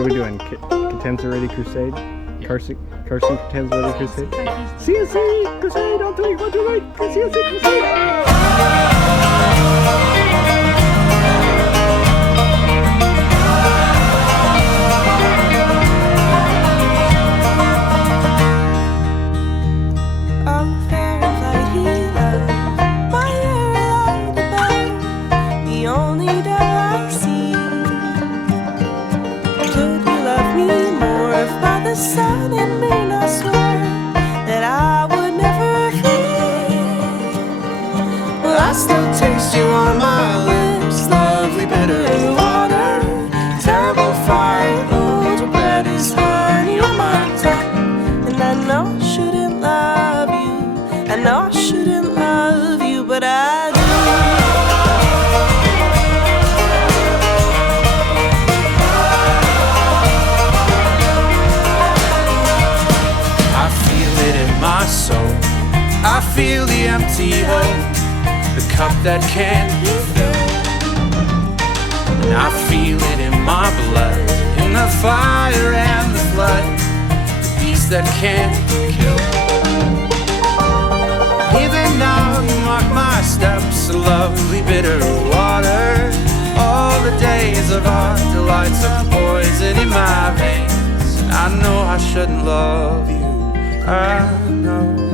are we doing? Catenza Ready Crusade? Yeah. Carson Catenza Ready Crusade? CNC Crusade on 3, 1, 2, right. CNC Crusade! The sun and moon, I swear that I would never feel. Well, I still taste you on my lips, lovely bitter water, terrible fire, old bread is honey on my tongue. And I know I shouldn't love you, I know I shouldn't love you, but I do. My soul, I feel the empty hole, the cup that can't be filled. And I feel it in my blood, in the fire and the flood, the beast that can't kill. Even now you mark my steps, a lovely bitter water. All the days of our delights are poison in my veins. And I know I shouldn't love you, I know